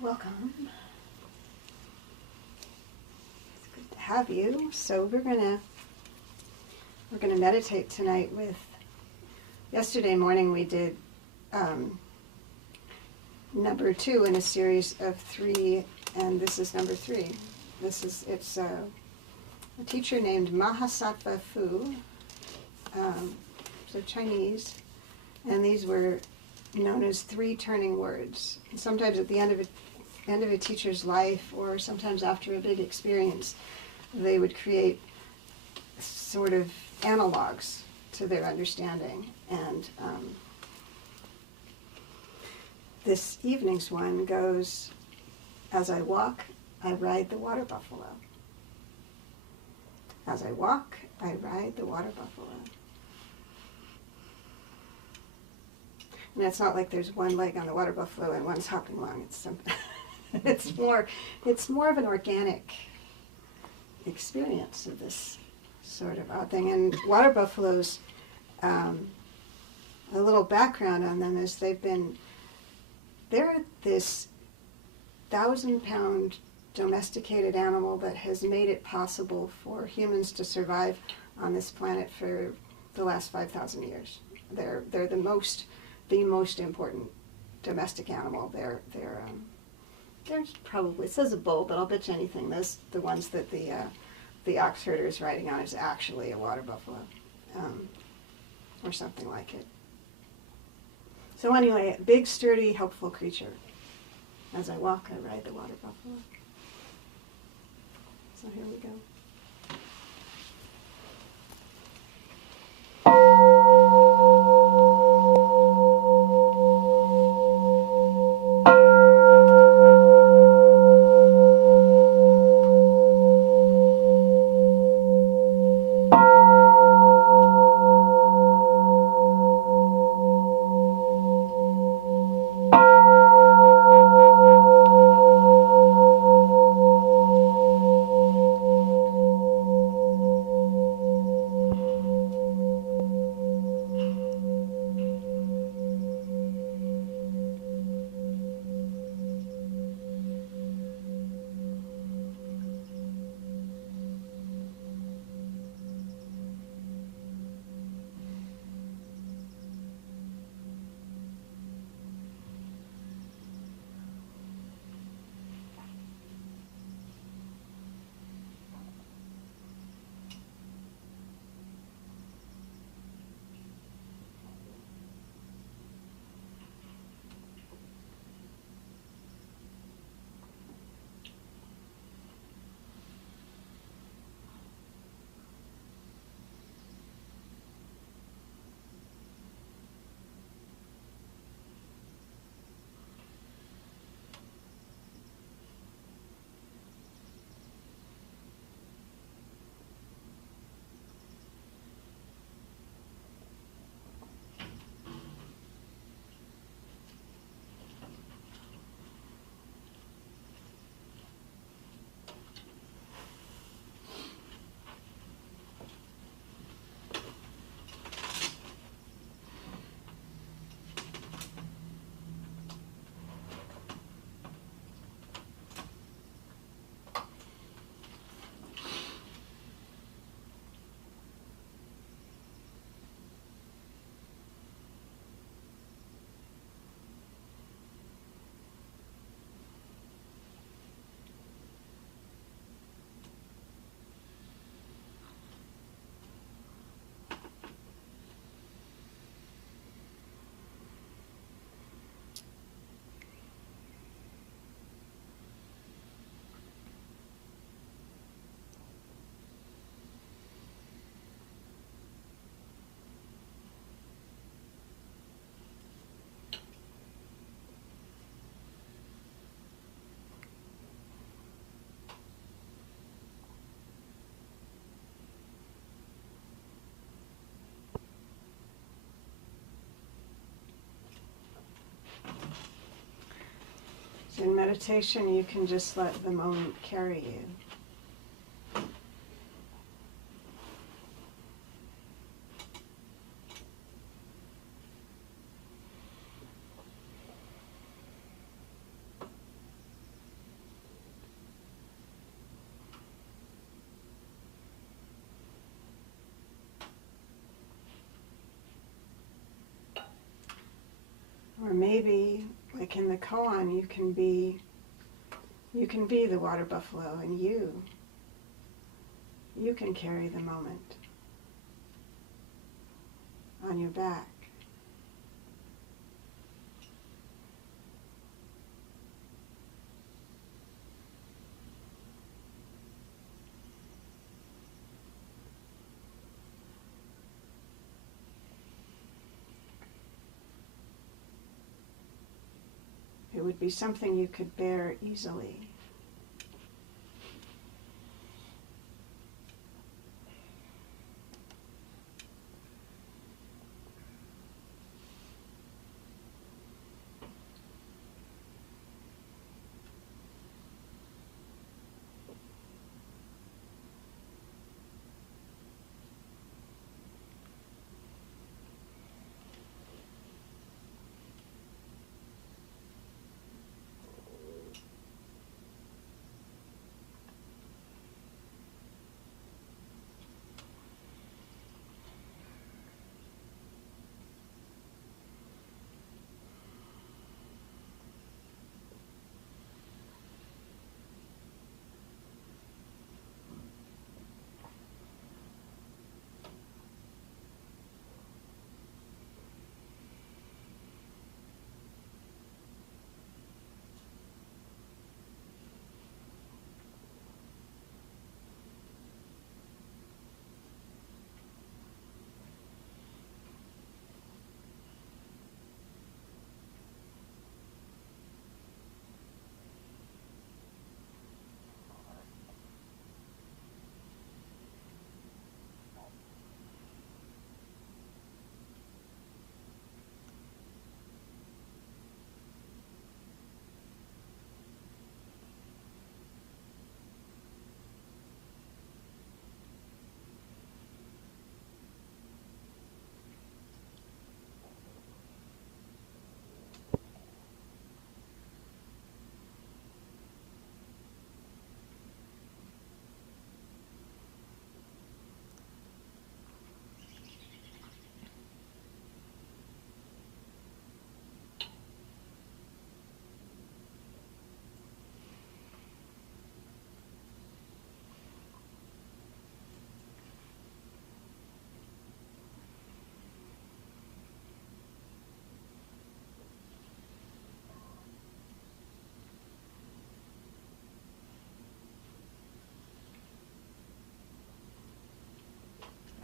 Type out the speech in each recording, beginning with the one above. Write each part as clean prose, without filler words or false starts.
Welcome. It's good to have you. So we're gonna meditate tonight with. Yesterday morning we did number 2 in a series of 3, and this is number 3. It's a teacher named Mahasattva Fu, so Chinese, and these were known as 3 turning words. And sometimes at the end of a teacher's life, or sometimes after a big experience, they would create sort of analogs to their understanding. And this evening's one goes, as I walk, I ride the water buffalo. As I walk, I ride the water buffalo. And it's not like there's one leg on the water buffalo and one's hopping along. It's more of an organic experience of this sort of odd thing. And water buffaloes, a little background on them is they're this 1,000-pound domesticated animal that has made it possible for humans to survive on this planet for the last 5,000 years. They're the most important domestic animal. There's probably, it says a bull, but I'll bet you anything the ones that the ox herder is riding on is actually a water buffalo, or something like it. So anyway, big, sturdy, helpful creature. As I walk, I ride the water buffalo. So here we go. In meditation, you can just let the moment carry you. Or maybe, like in the Koan, you can be the water buffalo, and you can carry the moment on your back. It would be something you could bear easily.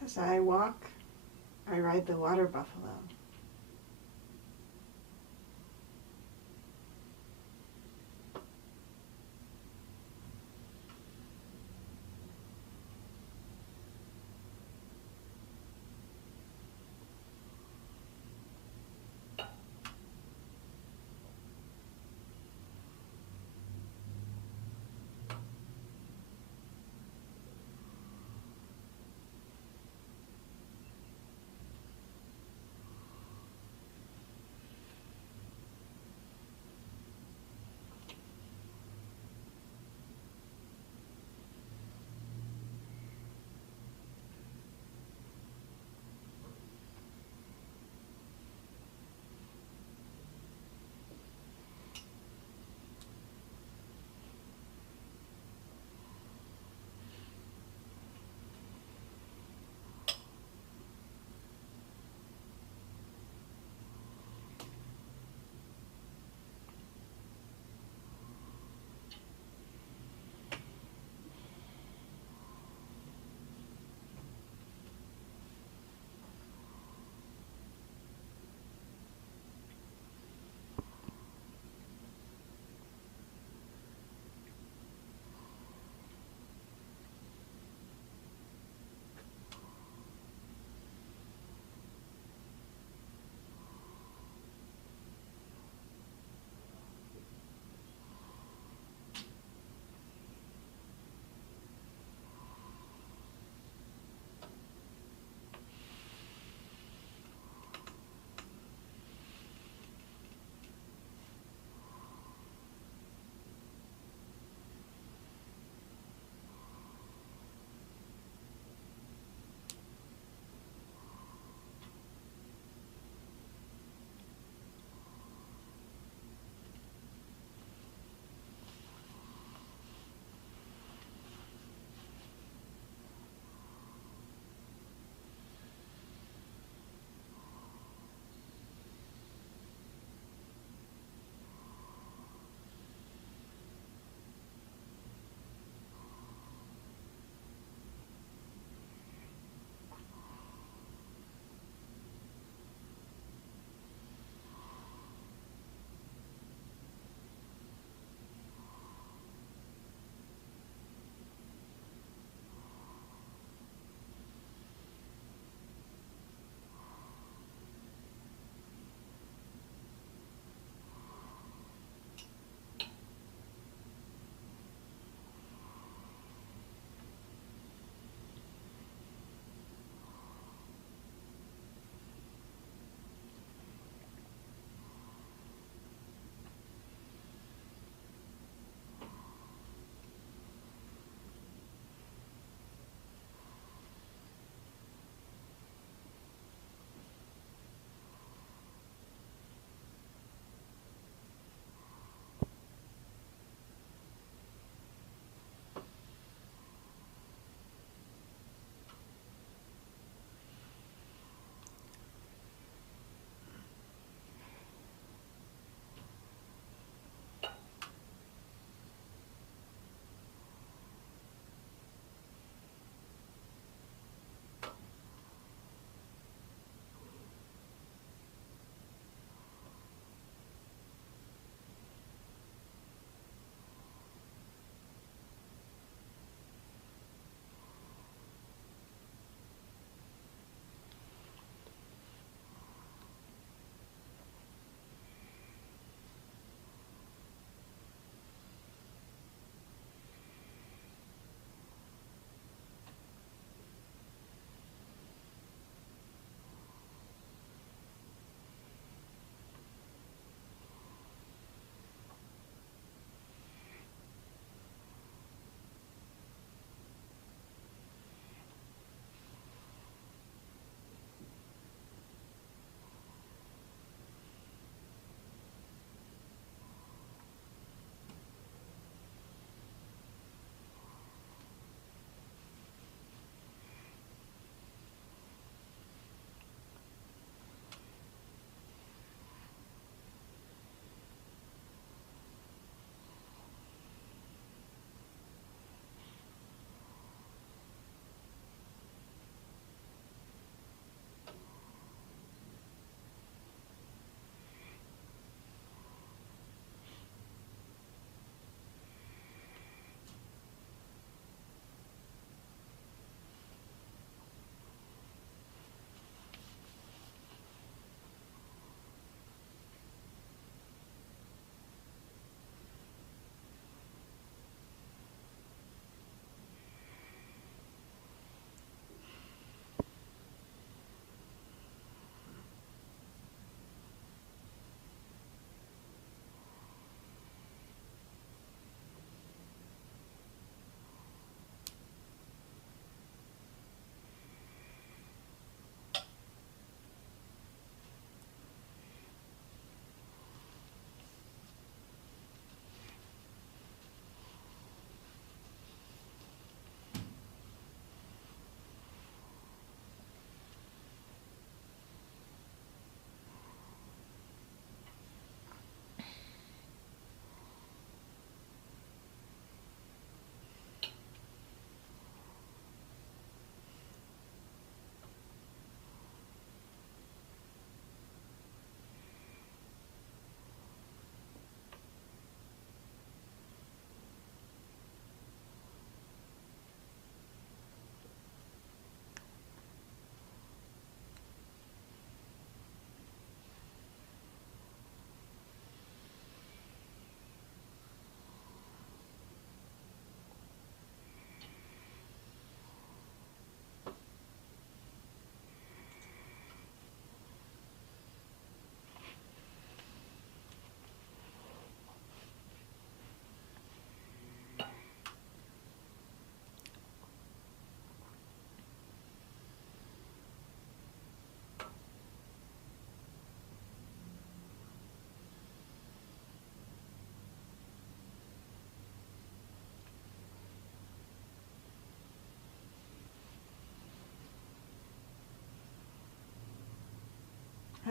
As I walk, I ride the water buffalo.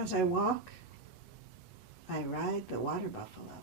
As I walk, I ride the water buffalo.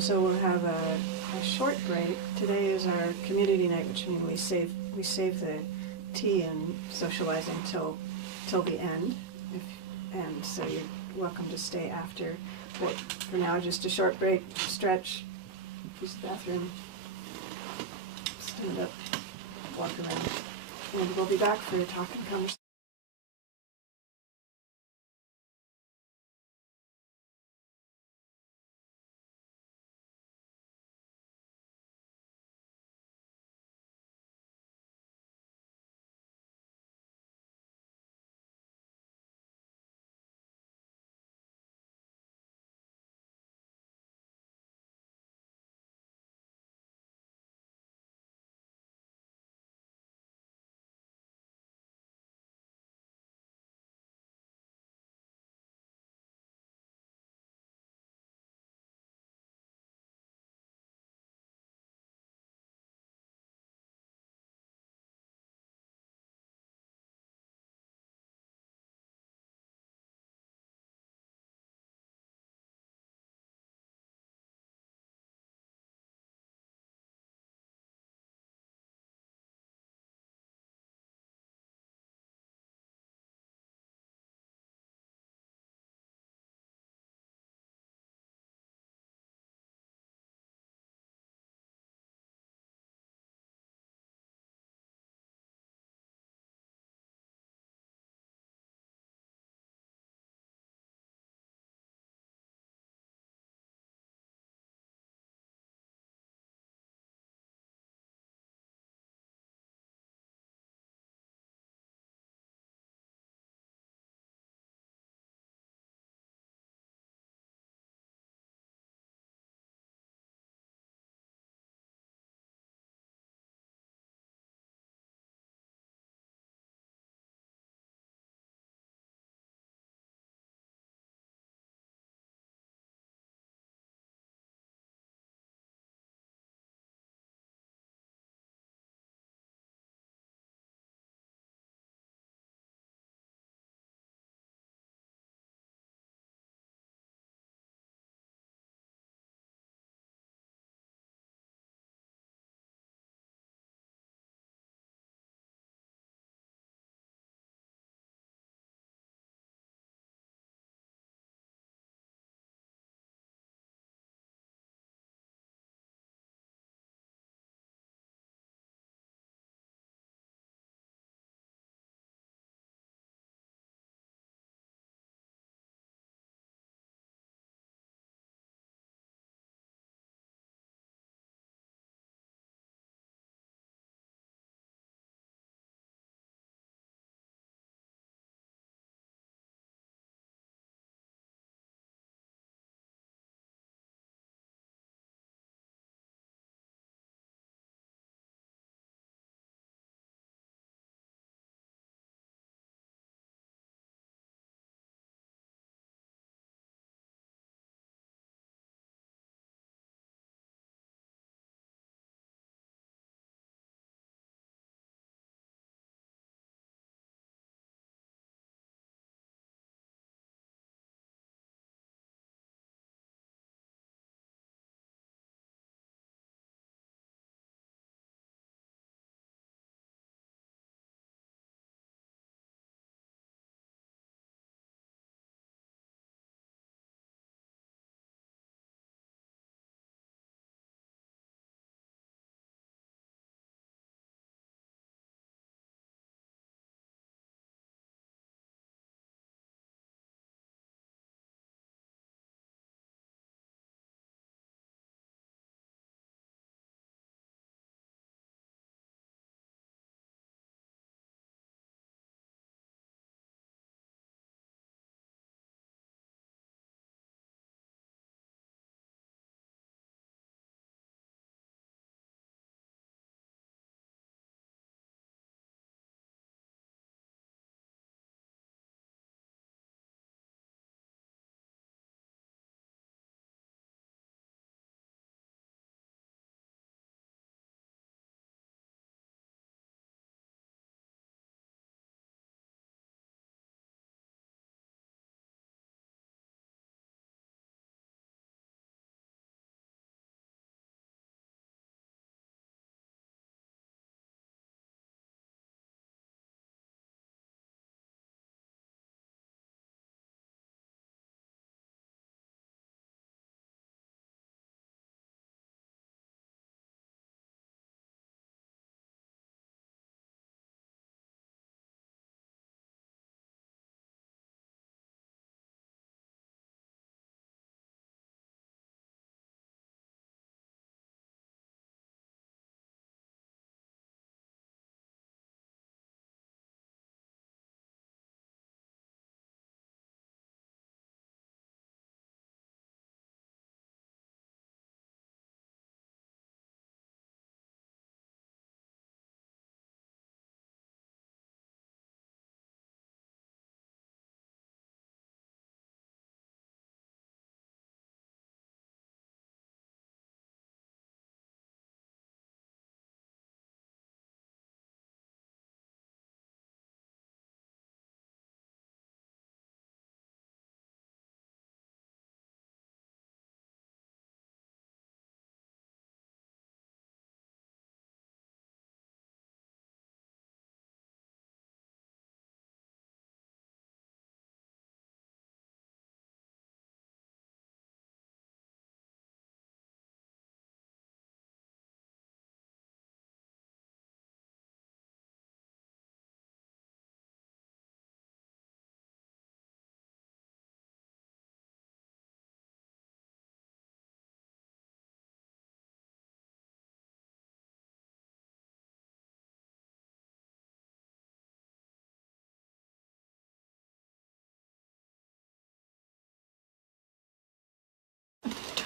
So we'll have a short break. Today is our community night, which means we save the tea and socializing till the end. And so you're welcome to stay after. But for now, just a short break, stretch, use the bathroom, stand up, walk around, and we'll be back for a talk and conversation.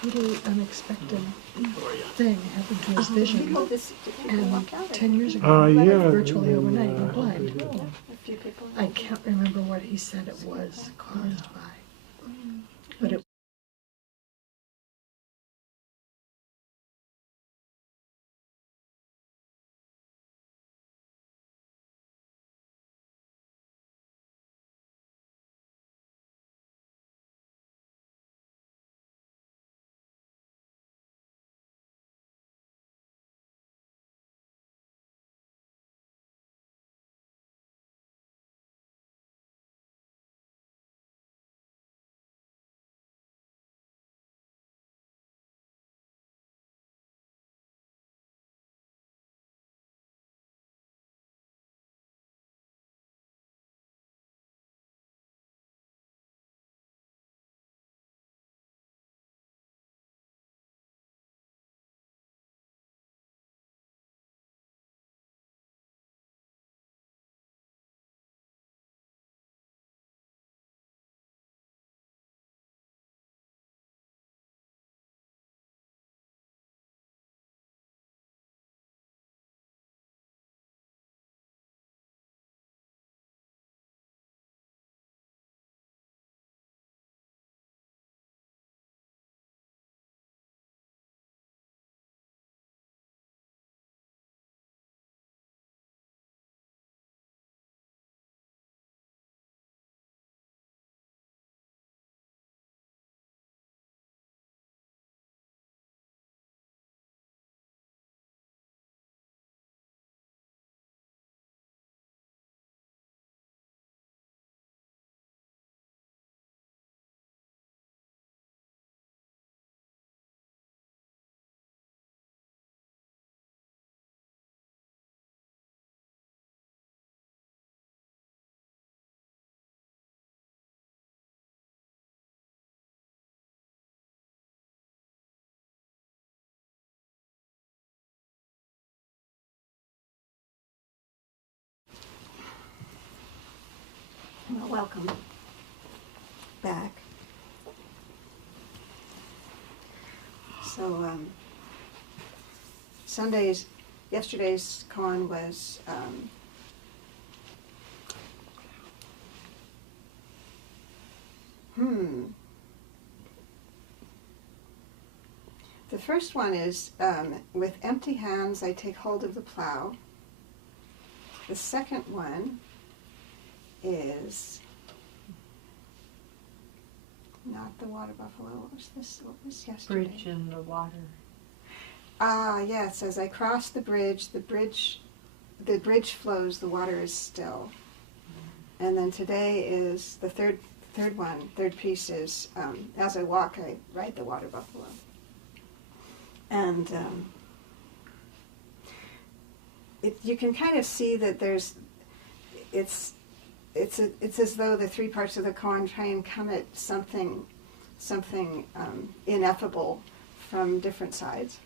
totally unexpected thing happened to his vision. People And walk out. 10 years ago, Yeah. virtually overnight, he went blind. A few people. I can't remember what he said it was caused by, but it Well, welcome back. So, yesterday's Koan was the first one is, with empty hands I take hold of the plow. The second one is not the water buffalo. What was this? What was yesterday? Bridge in the water. Ah, yes. As I cross the bridge flows. The water is still. And then today is the third piece is, as I walk, I ride the water buffalo. And you can kind of see that it's as though the three parts of the koan try and come at something ineffable from different sides.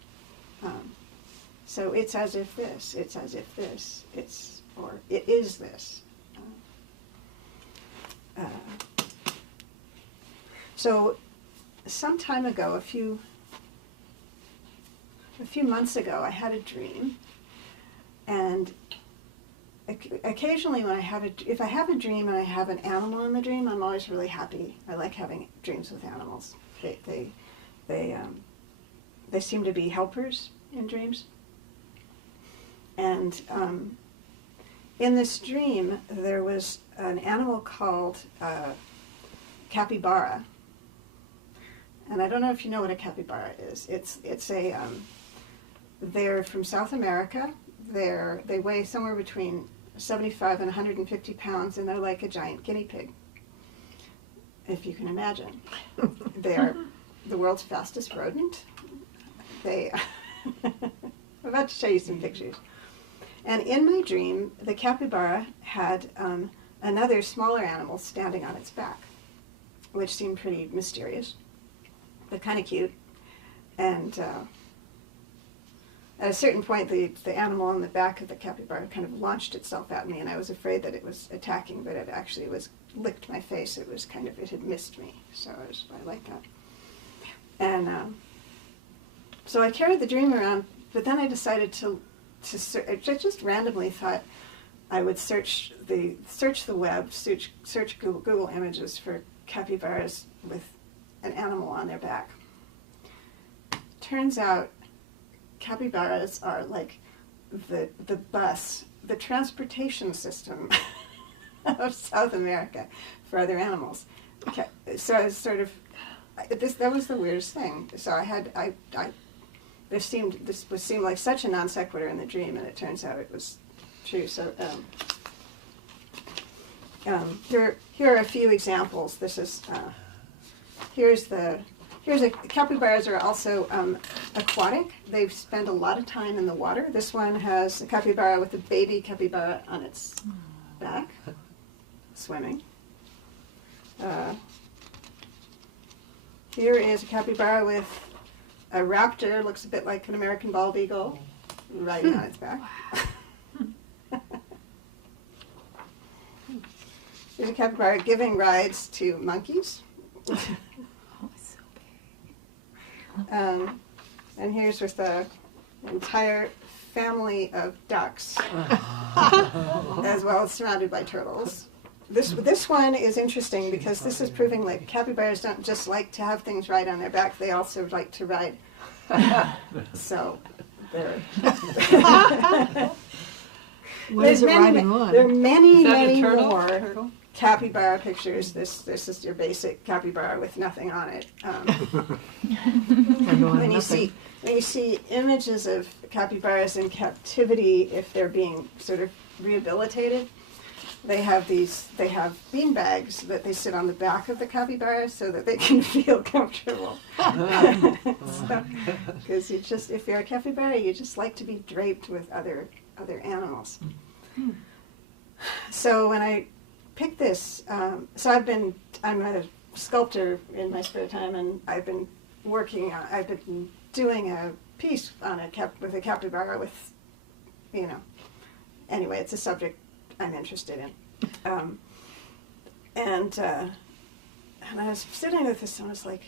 So it's as if this, it's as if this, or it is this. So some time ago, a few months ago, I had a dream, and occasionally if I have a dream and I have an animal in the dream, I'm always really happy. I like having dreams with animals. They seem to be helpers in dreams. And in this dream, there was an animal called capybara. And I don't know if you know what a capybara is. They're from South America. They weigh somewhere between 75 and 150 pounds, and they're like a giant guinea pig, if you can imagine. They're the world's fastest rodent. I'm about to show you some pictures. And in my dream, the capybara had another smaller animal standing on its back, which seemed pretty mysterious, but kind of cute. And at a certain point, the animal on the back of the capybara kind of launched itself at me, and I was afraid that it was attacking, but it actually licked my face. It had missed me, so I liked that. And so I carried the dream around, but then I decided I just randomly thought I would search the web, search Google Images for capybaras with an animal on their back. Turns out capybaras are like the bus, the transportation system of South America for other animals. Okay, so I was sort of, that was the weirdest thing. So this seemed like such a non sequitur in the dream, and it turns out it was true. So here are a few examples. This is capybaras are also aquatic. They spend a lot of time in the water. This one has a capybara with a baby capybara on its back, swimming. Here is a capybara with a raptor, looks a bit like an American bald eagle, riding on its back. Here's a capybara giving rides to monkeys. And here's with an entire family of ducks, as well as surrounded by turtles. This one is interesting because this is proving like capybaras don't just like to have things ride on their back; they also like to ride. So there. What is it riding on? There are many more capybara pictures. This is your basic capybara with nothing on it. When you see images of capybaras in captivity, if they're being sort of rehabilitated, they have bean bags that they sit on the back of the capybara so that they can feel comfortable. Because if you're a capybara, you just like to be draped with other animals. So when I picked this, I'm a sculptor in my spare time, and I've been doing a piece on with a capybara with, anyway, it's a subject I'm interested in. And I was sitting with this and I was like,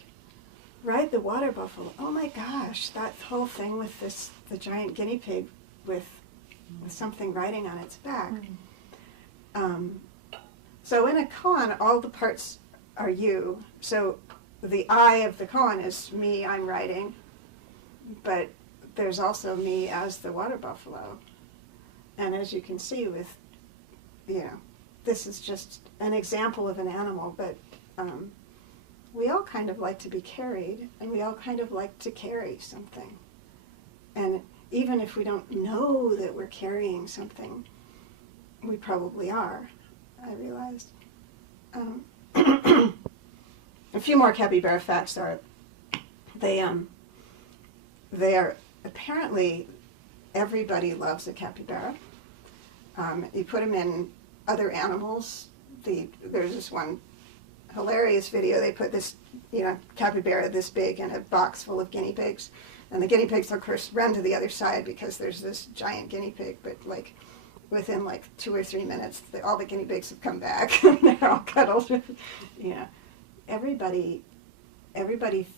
ride the water buffalo. Oh my gosh, that whole thing with the giant guinea pig with something riding on its back. So in a koan, all the parts are you. So the I of the koan is me, I'm riding, but there's also me as the water buffalo. And as you can see with, this is just an example of an animal, but we all kind of like to be carried, and we all kind of like to carry something. And even if we don't know that we're carrying something, we probably are, I realized. A few more capybara facts are, they are apparently, everybody loves a capybara. You put them in other animals. There's this one hilarious video. They put this, capybara this big in a box full of guinea pigs, and the guinea pigs, of course, run to the other side because there's this giant guinea pig. But within 2 or 3 minutes, all the guinea pigs have come back and they're all cuddled. Everybody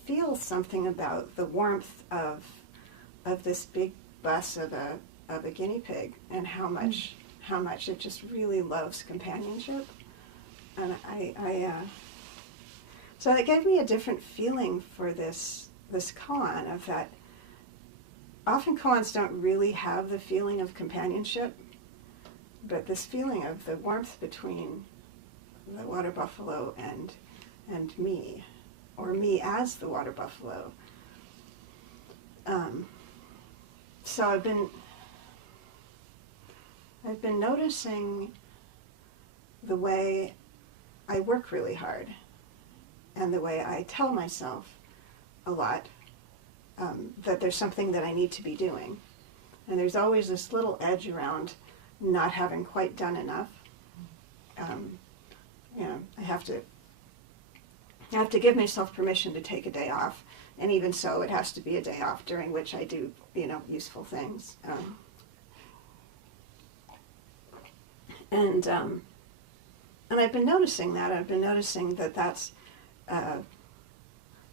feels something about the warmth of this big bus of a guinea pig, and how much it just really loves companionship. And so it gave me a different feeling for this koan, of that often koans don't really have the feeling of companionship, but this feeling of the warmth between the water buffalo and me, or me as the water buffalo. So I've been noticing the way I work really hard, and the way I tell myself a lot that there's something that I need to be doing. And there's always this little edge around not having quite done enough. I have to give myself permission to take a day off, and even so, it has to be a day off during which I do, useful things. And I've been noticing that. I've been noticing that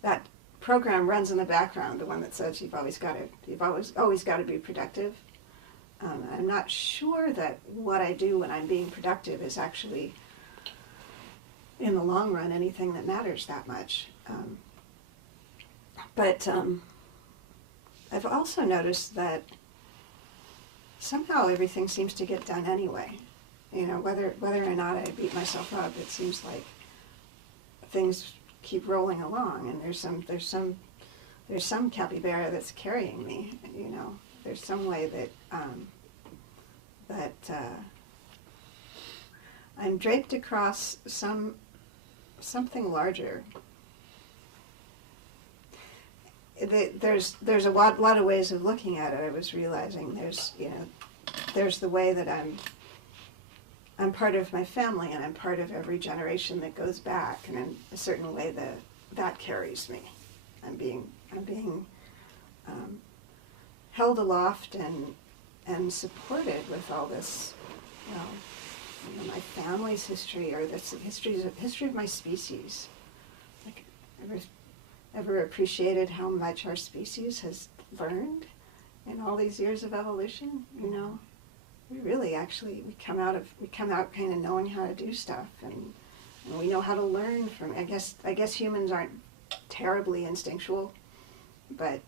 that program runs in the background, the one that says you've always got to be productive. I'm not sure that what I do when I'm being productive is actually, in the long run, anything that matters that much. But I've also noticed that somehow everything seems to get done anyway. You know, whether or not I beat myself up, it seems like things keep rolling along, and there's some capybara that's carrying me. You know, there's some way that I'm draped across something larger. There's a lot of ways of looking at it. I was realizing there's the way that I'm part of my family, and I'm part of every generation that goes back, and in a certain way that carries me. I'm being held aloft and supported with all this, my family's history, or the history of my species. Like, ever appreciated how much our species has learned in all these years of evolution? You know, we really actually we come out kind of knowing how to do stuff, and we know how to learn from. I guess humans aren't terribly instinctual, but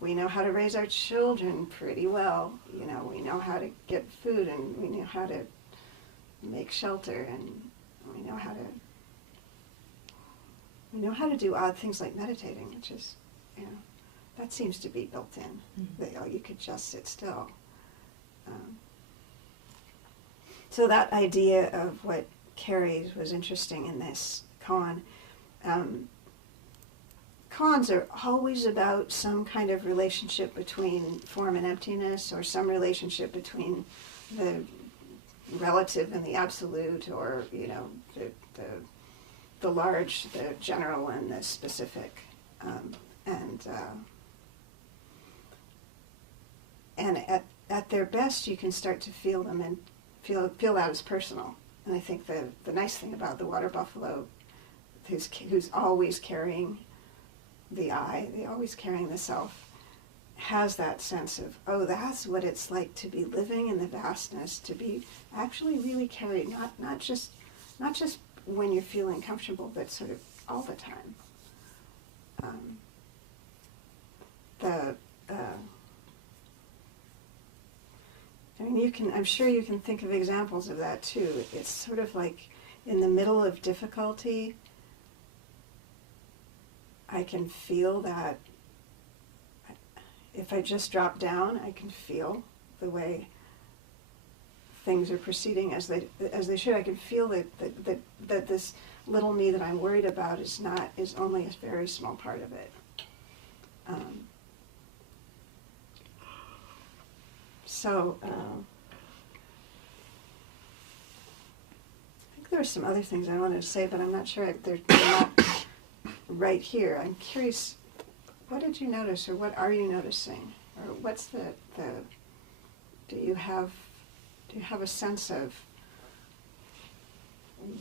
we know how to raise our children pretty well. You know, we know how to get food, and we know how to make shelter, and we know how to do odd things like meditating, which is, that seems to be built in. That you could just sit still. So that idea of what carries was interesting in this koan. Koans are always about some kind of relationship between form and emptiness, or some relationship between the relative and the absolute, or the large, the general, and the specific, and at their best, you can start to feel them and feel that as personal. And I think the nice thing about the water buffalo, who's always carrying the I, always carrying the self, has that sense of, oh, that's what it's like to be living in the vastness, to be actually really carried, not just when you're feeling comfortable, but sort of all the time. I'm sure you can think of examples of that too. It's sort of like in the middle of difficulty, I can feel that if I just drop down, I can feel the way things are proceeding as they should. I can feel that this little me that I'm worried about is only a very small part of it. I think there were some other things I wanted to say, but I'm not sure they're not right here. I'm curious, what did you notice, or what are you noticing, or what's do you have a sense of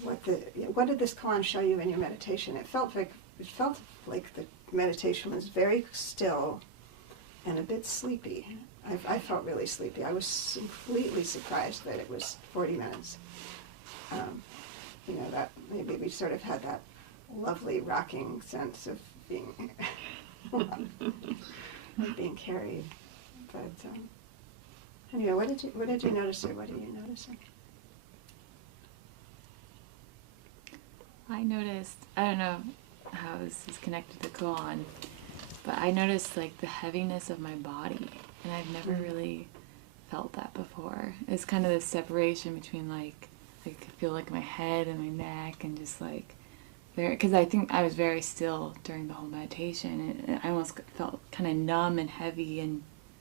what did this koan show you in your meditation? It felt like the meditation was very still and a bit sleepy. I felt really sleepy. I was completely surprised that it was 40 minutes. That maybe we sort of had that lovely rocking sense of being being carried. But anyway, what did you notice, or what are you noticing? I noticed, I don't know how this is connected to Koan, but I noticed like the heaviness of my body, and I've never really felt that before. It's kind of this separation between like I could feel like my head and my neck, and just like because I think I was very still during the whole meditation, and I almost felt kind of numb and heavy,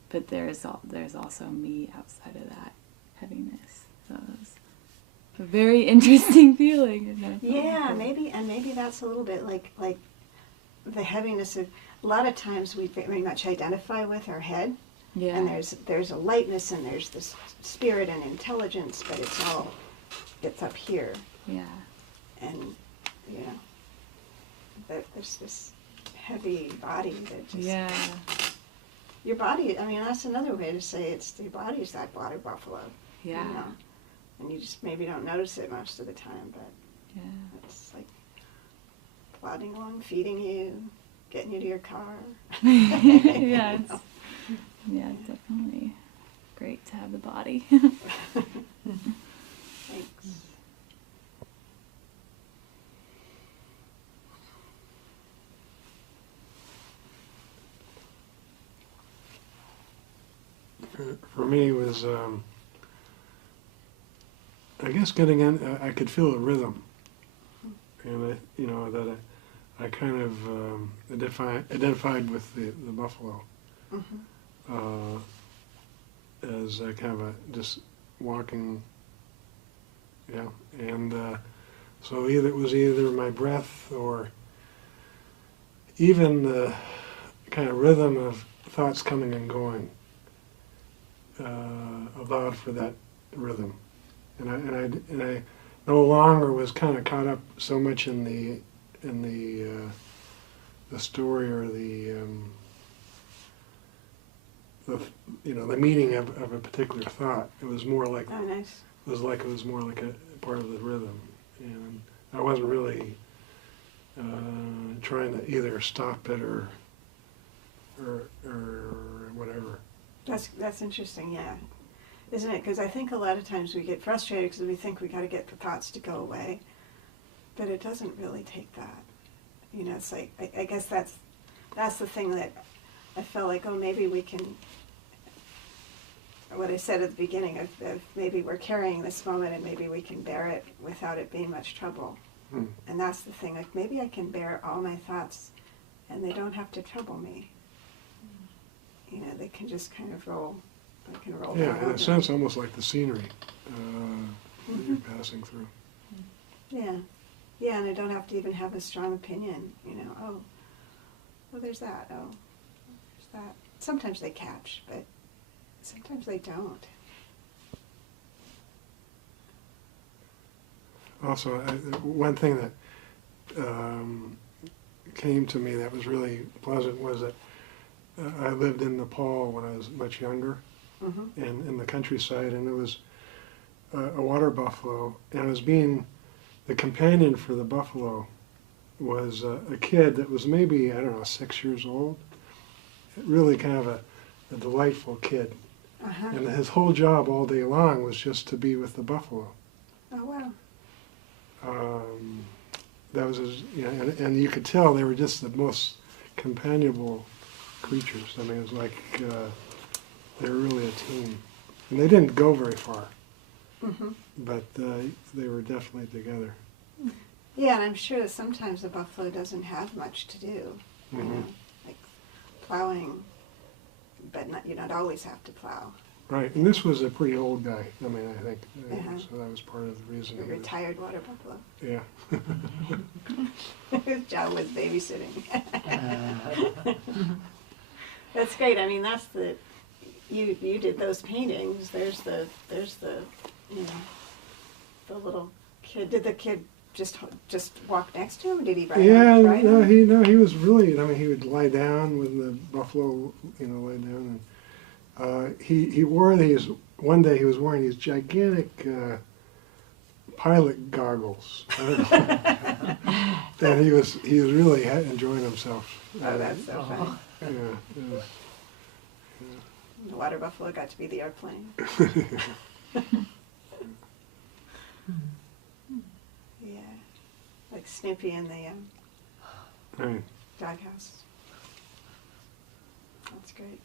but there's also me outside of that heaviness. So it was a very interesting feeling. Yeah, maybe that's a little bit like the heaviness of, a lot of times we very much identify with our head. Yeah. And there's a lightness, and there's this spirit and intelligence, but it's up here. Yeah. you know, that there's this heavy body that just, Yeah. your body, I mean, that's another way to say it's the body's that water buffalo. Yeah. You know? And you just maybe don't notice it most of the time, but Yeah. it's like plodding along, feeding you, getting you to your car. Yeah, it's, yeah, it's definitely great to have the body. Thanks. For me, it was, I guess getting in, I could feel a rhythm. And that I kind of identified with the buffalo. Mm-hmm. As a kind of just walking, yeah, and so it was either my breath or even the kind of rhythm of thoughts coming and going allowed for that rhythm, and I no longer was kind of caught up so much in the story or the meaning of a particular thought. It was more like Oh, nice. it was more like a part of the rhythm, and I wasn't really trying to either stop it or whatever. That's interesting, yeah. Isn't it? Because I think a lot of times we get frustrated because we think we got to get the thoughts to go away, but it doesn't really take that. You know, it's like I guess that's the thing that I felt like, oh, maybe we can. What I said at the beginning of maybe we're carrying this moment and maybe we can bear it without it being much trouble. And that's the thing. Like maybe I can bear all my thoughts, and they don't have to trouble me. You know, they can just kind of roll. They can roll. Yeah, down in a over sense, me. almost like the scenery that you're passing through. Yeah, yeah, and I don't have to even have a strong opinion. You know, oh, there's that. Oh, there's that. Sometimes they catch, but sometimes they don't. Also, one thing that came to me that was really pleasant was that I lived in Nepal when I was much younger, Mm-hmm. and in the countryside, and it was a water buffalo, and it was being the companion for the buffalo was a kid that was maybe, I don't know, 6 years old. Really kind of a delightful kid. Uh-huh. And his whole job all day long was just to be with the buffalo. Oh, wow. That was his, and you could tell they were just the most companionable creatures. I mean, it was like they were really a team. And they didn't go very far, Mm-hmm. but they were definitely together. Yeah, and I'm sure that sometimes the buffalo doesn't have much to do. You Mhm. know, like plowing, but you don't always have to plow. Right, and this was a pretty old guy. I mean, I think, Uh-huh. so that was part of the reason. A he was- retired water buffalo. Yeah. His job was babysitting. That's great. I mean, that's the you did those paintings. There's the the little kid. Did the kid just walk next to him? Or did he ride Yeah, ride him? he was really. I mean, he would lie down when the buffalo, lay down, and he wore these. One day he was wearing these gigantic pilot goggles, and he was really enjoying himself. Oh, that's so funny. Yeah. The water buffalo got to be the airplane. Yeah, like Snoopy in the Right. doghouse. That's great.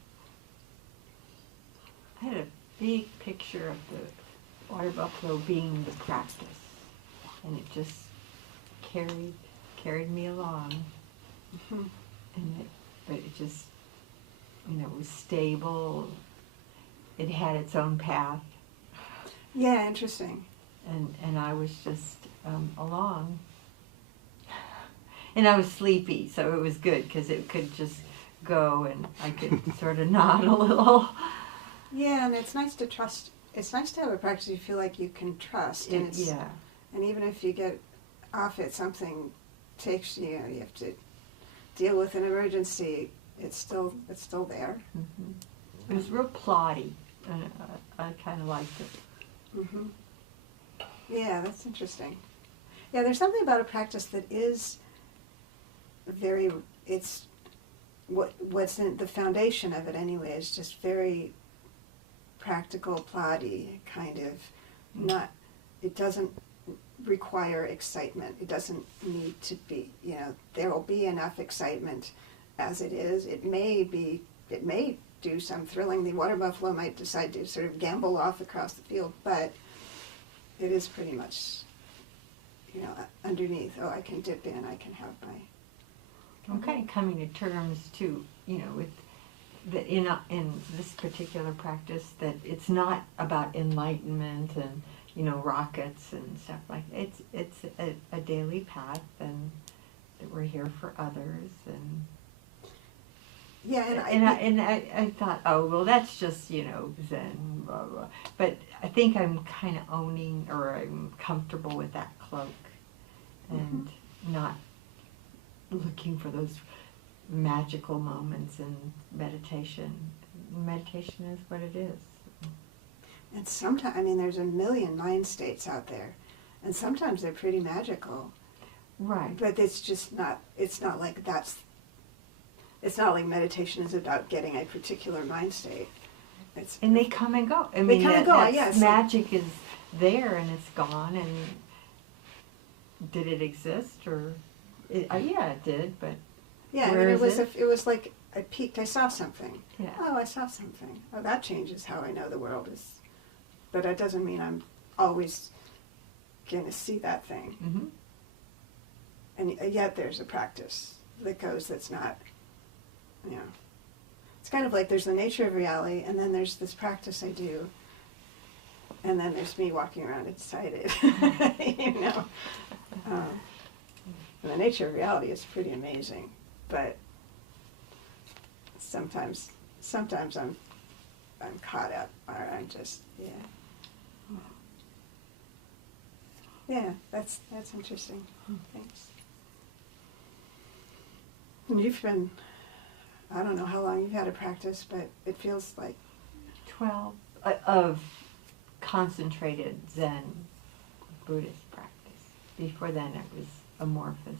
I had a big picture of the water buffalo being the practice, and it just carried me along, Mhm. but it just, was stable. It had its own path, Yeah, interesting. and I was just along. And I was sleepy, so it was good because it could just go, and I could sort of nod a little. Yeah, and it's nice to trust. It's nice to have a practice you feel like you can trust. And it's, Yeah. and even if you get off it, something takes you know, you have to deal with an emergency, it's still there. Mm-hmm. It was real plotty. I kind of liked it. Mm-hmm. Yeah, that's interesting. Yeah, there's something about a practice that is very, it's, what's in the foundation of it anyway is just very practical, plotty, kind of not, it doesn't require excitement. It doesn't need to be, you know, there will be enough excitement as it is. It may do some thrilling. The water buffalo might decide to sort of gamble off across the field, but it is pretty much, you know, underneath, oh, I can dip in, I can have my... I'm kind of coming to terms too, you know, with that in this particular practice, that it's not about enlightenment and, you know, rockets and stuff like that. It's a daily path, and that we're here for others, and Yeah, and I thought, oh well, that's just, you know, Zen, blah blah. But I think I'm kind of owning, or I'm comfortable with that cloak, and not looking for those magical moments in meditation. Meditation is what it is. And sometimes, I mean, there's a million mind states out there, and sometimes they're pretty magical. Right. But it's just not, it's not like meditation is about getting a particular mind state. And they come and go. I They mean, come and go, that yes. magic is there and it's gone, and did it exist, or... yeah, it did, but... Yeah, I where mean, is it was like I peeked, I saw something. Yeah. Oh, I saw something. Oh, that changes how I know the world is. But that doesn't mean I'm always going to see that thing. Mm-hmm. And yet there's a practice that goes that's not, you know. It's kind of like there's the nature of reality, and then there's this practice I do, and then there's me walking around excited, you know. And the nature of reality is pretty amazing, but sometimes I'm caught up, or I'm just, yeah. Yeah, that's interesting. Thanks. And you've been, I don't know how long you've had a practice, but it feels like 12 of concentrated Zen Buddhist practice. Before then it was amorphous.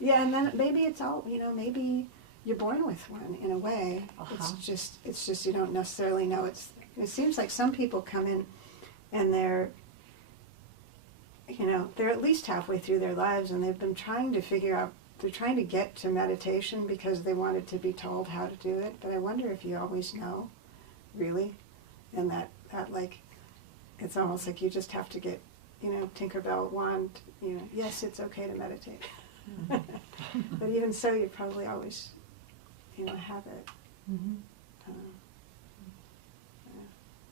yeah, and then maybe it's all, you know, maybe you're born with one in a way. It's just you don't necessarily know. It seems like some people come in and they're, you know, they're at least halfway through their lives, and they've been trying to figure out, they're trying to get to meditation because they wanted to be told how to do it. But I wonder if you always know, really, and that like, it's almost like you just have to get, you know, Tinkerbell wand, you know, yes, it's okay to meditate. But even so, you probably always, you know, have it. Mm-hmm.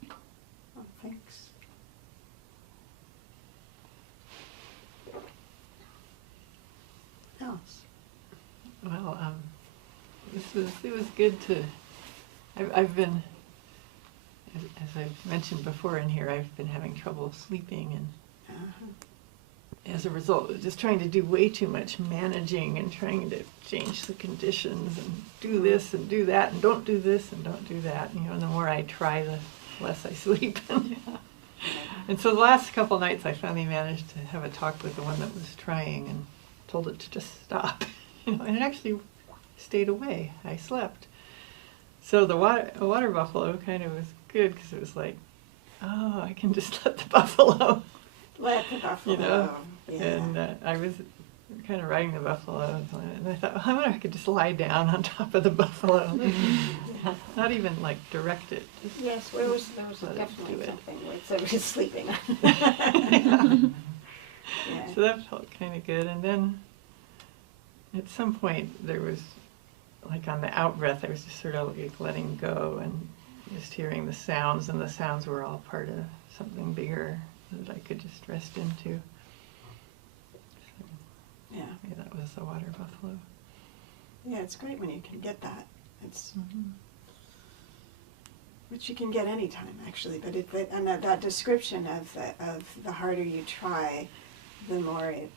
Yeah. Well, thanks. Else? Well, it was good to. I've been, as I've mentioned before in here, I've been having trouble sleeping, and as a result, just trying to do way too much managing and trying to change the conditions and do this and do that and don't do this and don't do that. You know, and the more I try, the less I sleep. And so the last couple nights, I finally managed to have a talk with the one that was trying and told it to just stop. You know, and it actually stayed away. I slept. So the water buffalo kind of was good, because it was like, oh, I can just let the buffalo. Let the buffalo. You know, yeah. and I was kind of riding the buffalo, and I thought, well, I wonder if I could just lie down on top of the buffalo, not even like direct it. Just Yes, there was let it definitely do it. something where it was sleeping. Yeah. So that felt kind of good. And then at some point there was, like on the out breath, I was just sort of like letting go and just hearing the sounds, and the sounds were all part of something bigger that I could just rest into. So, Yeah. yeah, that was the water buffalo. Yeah, it's great when you can get that. It's Mm-hmm. which you can get anytime, actually. But that description of the harder you try, the more it,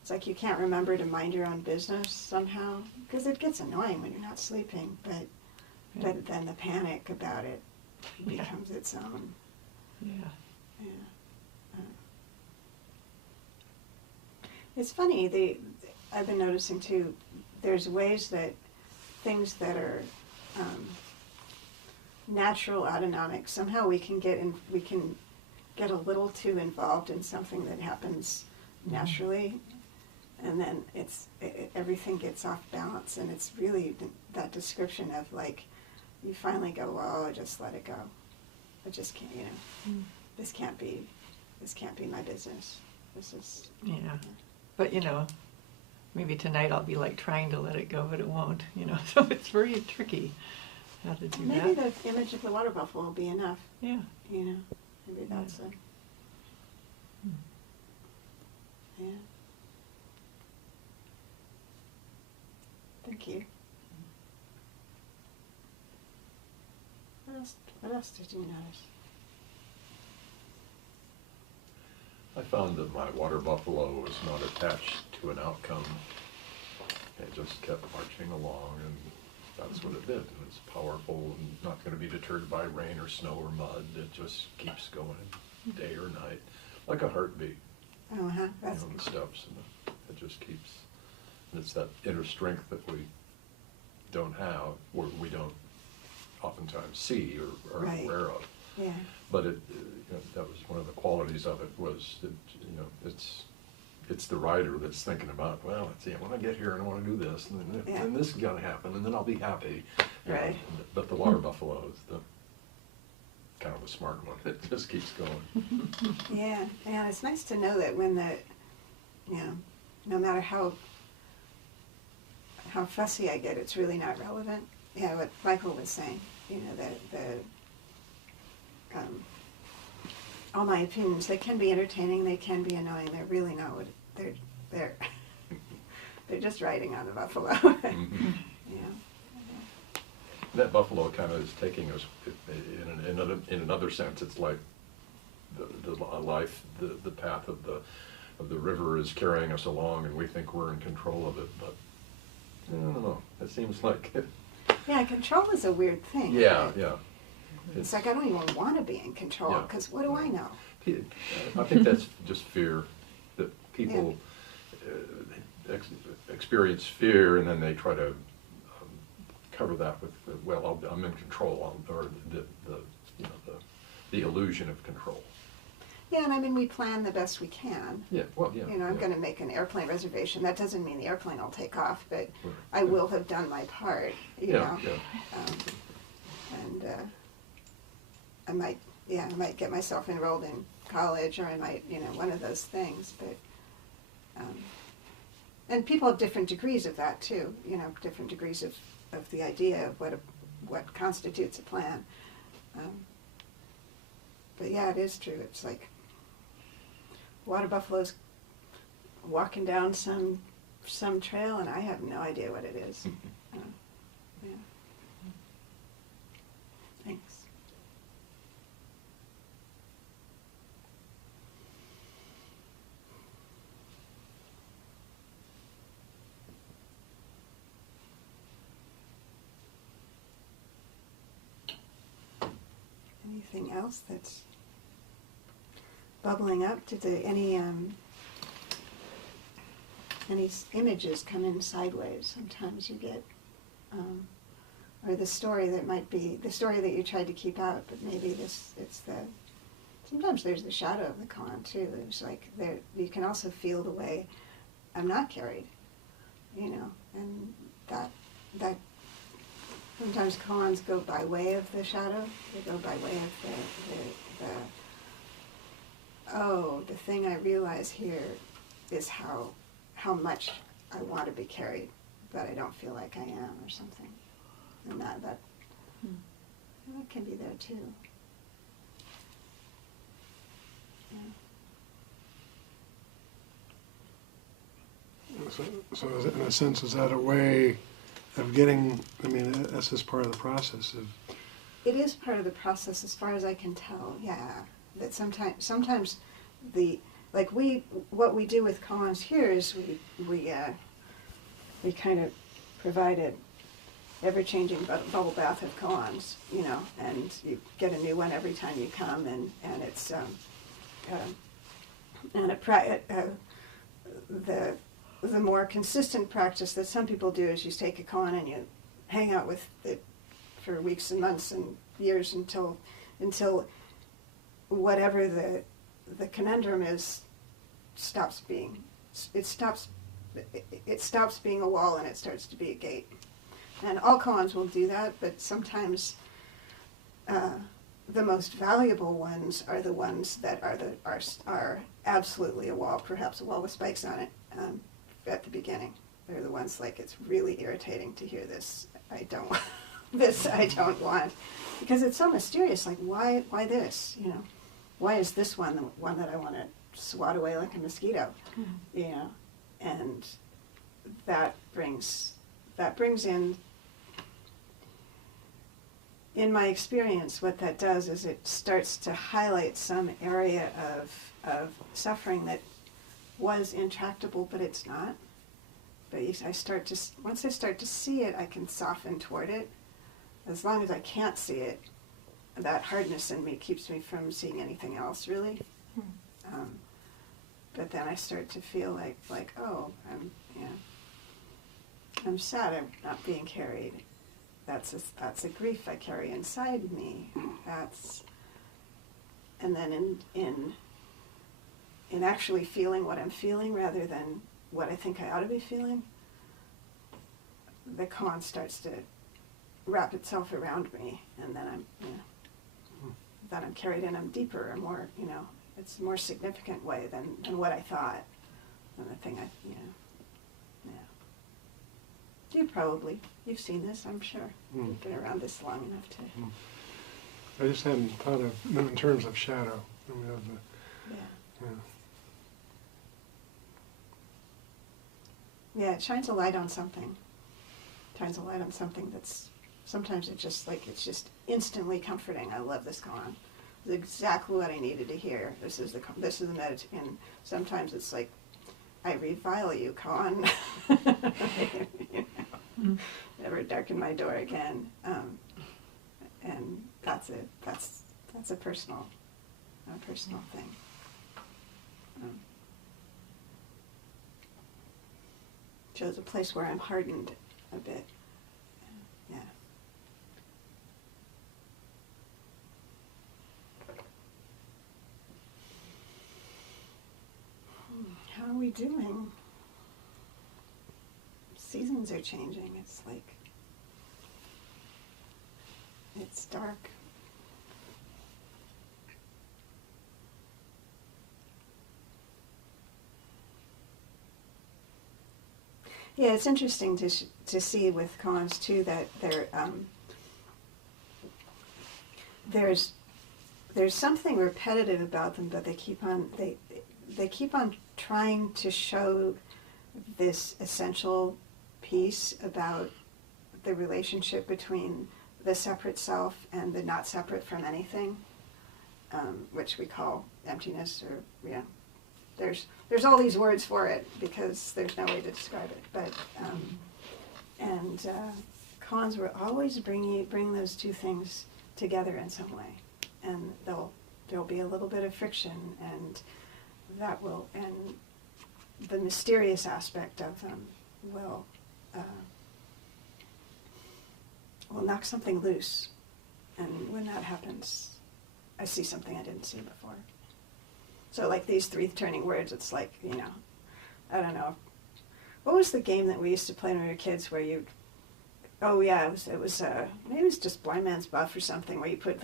it's like you can't remember to mind your own business somehow, because it gets annoying when you're not sleeping, but then the panic about it becomes its own. Yeah. Yeah. It's funny, I've been noticing too, there's ways that things that are natural autonomic, somehow we can get a little too involved in something that happens naturally, and then everything gets off balance, and it's really that description of like, you finally go, well, just let it go. I just can't, this can't be my business. This is. Yeah. But, maybe tonight I'll be like trying to let it go, but it won't, so it's very tricky how to do Maybe that. the image of the water buffalo will be enough. Yeah. Maybe that's it. Yeah. Thank you. What else did you notice? I found that my water buffalo was not attached to an outcome. It just kept marching along, and that's what it did. And it's powerful and not going to be deterred by rain or snow or mud. It just keeps going day or night, like a heartbeat. Oh, that's the steps, and it just keeps. And it's that inner strength that we don't have, or we don't oftentimes see or are Right. aware of. Yeah. But that was one of the qualities of it, was that, it's the writer that's thinking about, well, let's see, I want to get here and I want to do this, and then this is going to happen, and then I'll be happy. Right. But the water buffalo is the kind of a smart one. It just keeps going. Yeah. It's nice to know that when no matter how fussy I get, it's really not relevant. Yeah, what Michael was saying, all my opinions, they can be entertaining, they can be annoying, they're really not what they're they're just riding on the buffalo. Mhm. Yeah. That buffalo kind of is taking us, in another sense, it's like the life, the path of the river is carrying us along, and we think we're in control of it, but I don't know, it seems like Yeah, control is a weird thing. yeah. It's like I don't even want to be in control, Yeah. because what do I know? I think that's just fear, that people experience fear, and then they try to cover that with, well, I'm in control, or the illusion of control. Yeah, and I mean, we plan the best we can. Yeah, well, yeah. I'm going to make an airplane reservation. That doesn't mean the airplane will take off, but Right. I will have done my part, you know. Yeah. And I might get myself enrolled in college, or I might, one of those things. But and people have different degrees of that too. Different degrees of the idea of what constitutes a plan. But yeah, it is true. It's like water buffaloes walking down some trail, and I have no idea what it is. Yeah. Thanks. Anything else that's bubbling up? Did any images come in sideways? Sometimes you get, or the story that might be the story that you tried to keep out, but maybe sometimes there's the shadow of the Koan too. It's like you can also feel the way I'm not carried, and that sometimes koans go by way of the shadow. They go by way of the thing I realize here is how much I want to be carried, but I don't feel like I am, or something. And that can be there too. Yeah. So in a sense, is that a way of getting, that's just part of the process of... It is part of the process as far as I can tell, yeah. That sometimes what we do with koans here is we kind of provided ever-changing bubble bath of koans, and you get a new one every time you come, and it's the more consistent practice that some people do is you take a koan and you hang out with it for weeks and months and years until whatever the conundrum is stops being a wall and it starts to be a gate. And all koans will do that, but sometimes the most valuable ones are the ones that are absolutely a wall, perhaps a wall with spikes on it at the beginning. They're the ones like it's really irritating to hear this. I don't want, because it's so mysterious. Like why this? Why is this one the one that I want to swat away like a mosquito? And that brings in my experience, what that does is it starts to highlight some area of suffering that was intractable, but it's not. But once I start to see it, I can soften toward it. As long as I can't see it, that hardness in me keeps me from seeing anything else, really. But then I start to feel like oh, I'm sad I'm not being carried. That's a grief I carry inside me. And then in actually feeling what I'm feeling rather than what I think I ought to be feeling, the koan starts to wrap itself around me, and then I'm carried in a deeper, or more, it's a more significant way than what I thought, than the thing you've seen this, I'm sure. You've been around this long enough to. I just hadn't thought of in terms of shadow. Yeah, it shines a light on something. That's sometimes it's just instantly comforting. I love this koan. It's exactly what I needed to hear. This is the meditation. Sometimes it's like, I revile you, koan. Never darken my door again. And that's it. That's a personal thing. Shows a place where I'm hardened a bit. Yeah. How are we doing? Seasons are changing. It's like, it's dark. Yeah, it's interesting to see with koans too that there's something repetitive about them, but they keep on trying to show this essential piece about the relationship between the separate self and the not separate from anything, which we call emptiness, or there's all these words for it because there's no way to describe it. But koans will always bring those two things together in some way, and there'll be a little bit of friction, and the mysterious aspect of them will knock something loose, and when that happens, I see something I didn't see before. So like these 3 turning words, it's like, I don't know. What was the game that we used to play when we were kids where it was maybe it was just Blind Man's Buff or something, where you put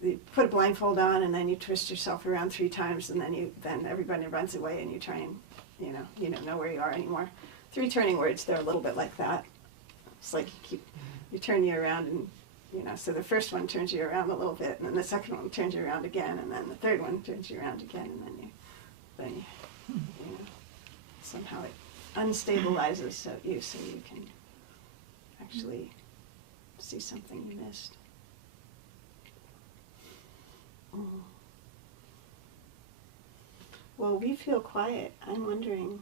you put a blindfold on and then you twist yourself around 3 times and then everybody runs away and you try and, you don't know where you are anymore. 3 turning words, they're a little bit like that. It's like you turn you around and, so the first one turns you around a little bit, and then the second one turns you around again, and then the third one turns you around again, and then you somehow it unstabilizes you so you can actually see something you missed. Well, we feel quiet. I'm wondering,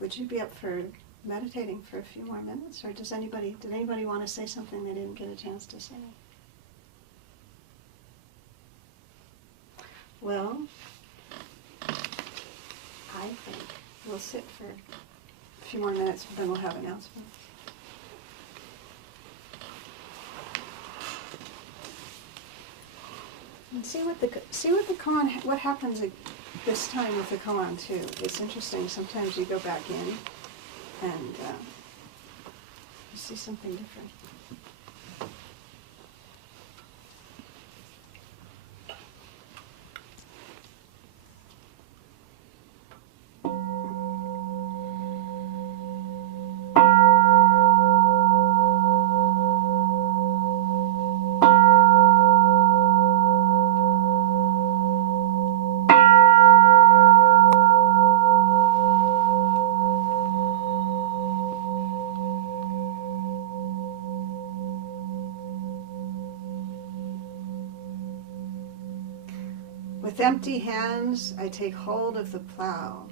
would you be up for meditating for a few more minutes, or did anybody want to say something they didn't get a chance to say? Well, I think we'll sit for a few more minutes, and then we'll have announcements. And see what the koan, what happens this time with the koan too. It's interesting. Sometimes you go back in and you see something different. With empty hands, I take hold of the plow.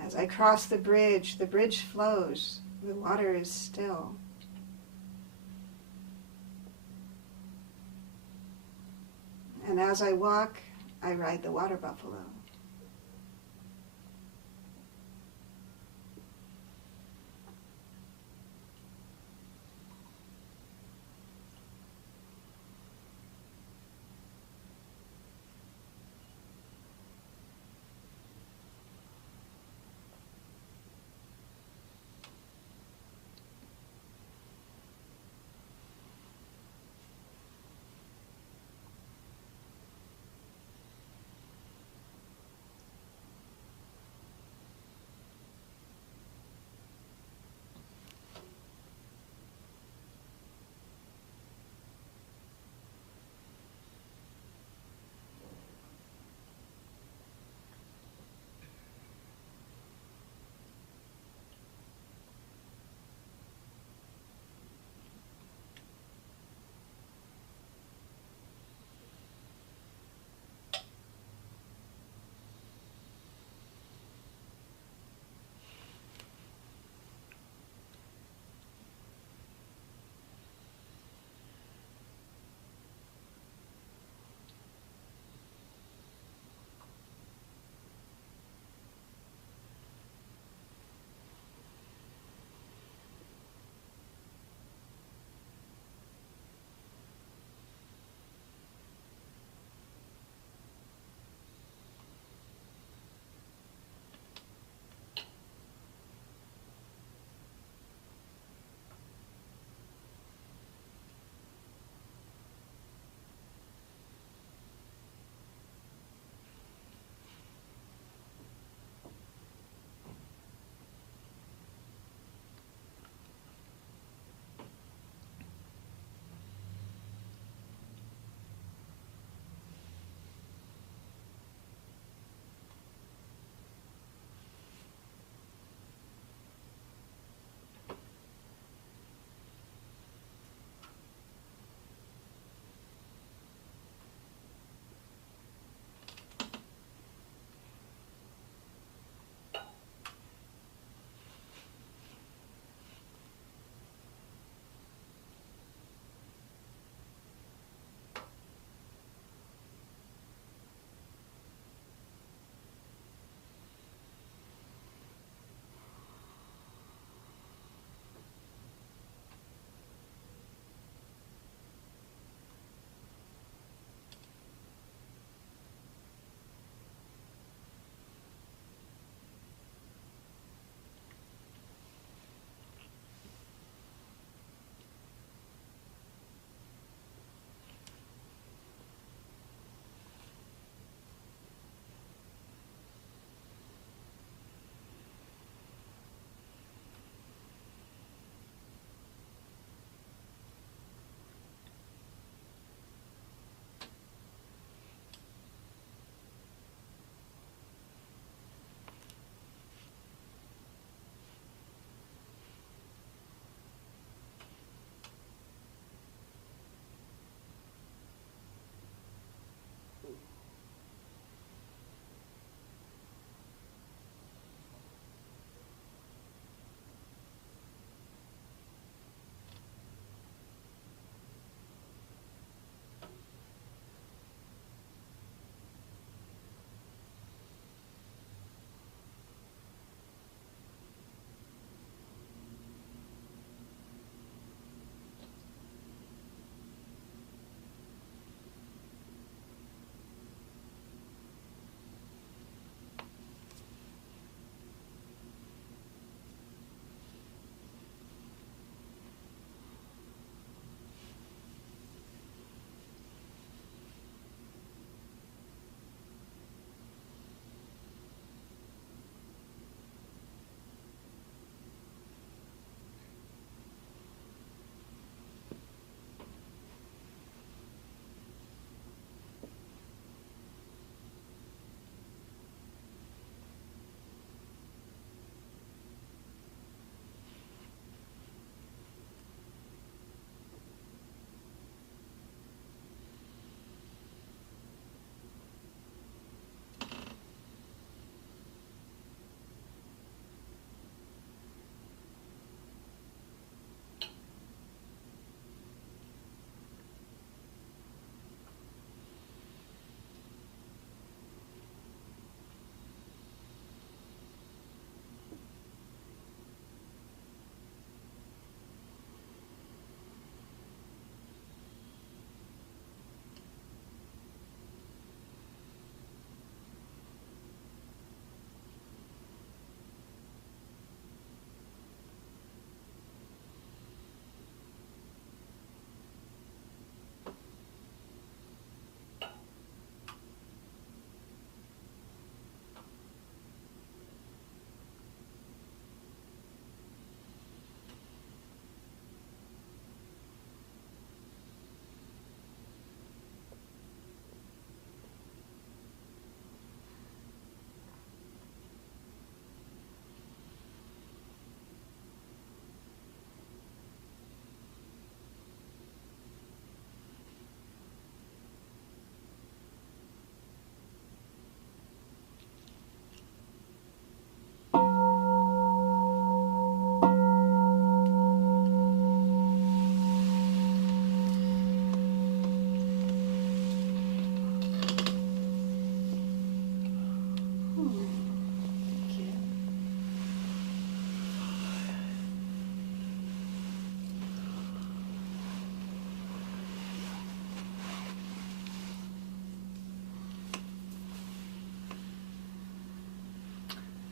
As I cross the bridge flows, the water is still. And as I walk, I ride the water buffalo.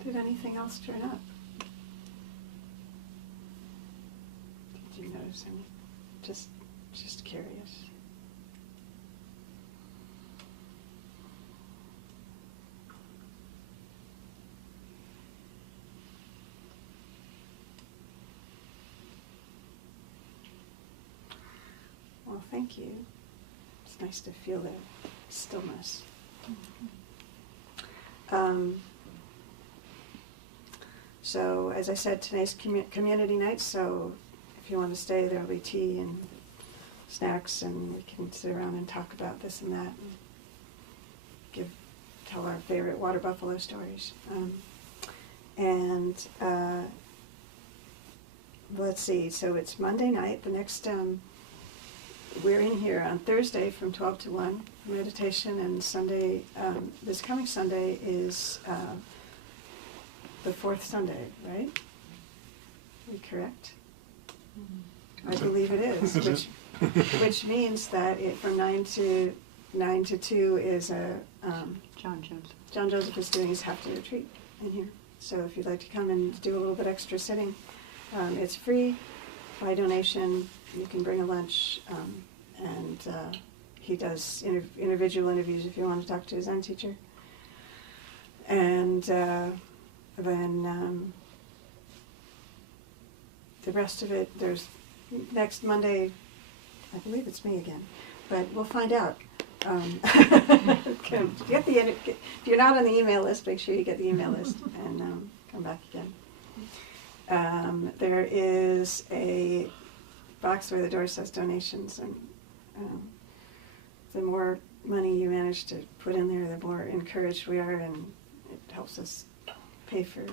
Did anything else turn up? Did you notice any? Just curious. Well, thank you. It's nice to feel the stillness. So, as I said, tonight's community night, so if you want to stay, there'll be tea and snacks, and we can sit around and talk about this and that, and tell our favorite water buffalo stories. Let's see, so it's Monday night. The next, we're in here on Thursday from 12 to 1, meditation, and Sunday, this coming Sunday is the fourth Sunday, right? Are we correct? I believe it is, which means that from 9 to 2 is John Joseph. John Joseph is doing his half-day retreat in here. So if you'd like to come and do a little bit extra sitting, it's free by donation. You can bring a lunch, and he does individual interviews if you want to talk to his Zen teacher. And then the rest of it, there's next Monday, I believe it's me again, but we'll find out. If you're not on the email list, make sure you get the email list and come back again. There is a box where the door says donations, and the more money you manage to put in there, the more encouraged we are, and it helps us pay for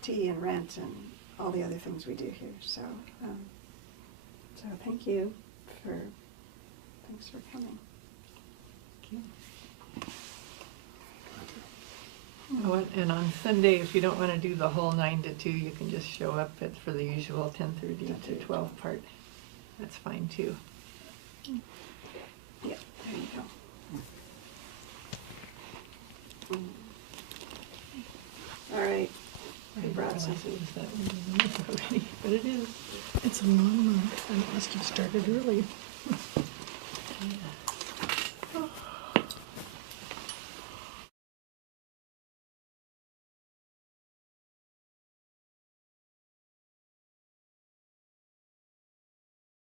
tea and rent and all the other things we do here. So, thanks for coming. Oh, and on Sunday, if you don't want to do the whole 9 to 2, you can just show up for the usual 10:30 to 12 part. That's fine too. Yeah, there you go. All right. I brought something that one already, but it is. It's a long month, and it must have started early. Yeah.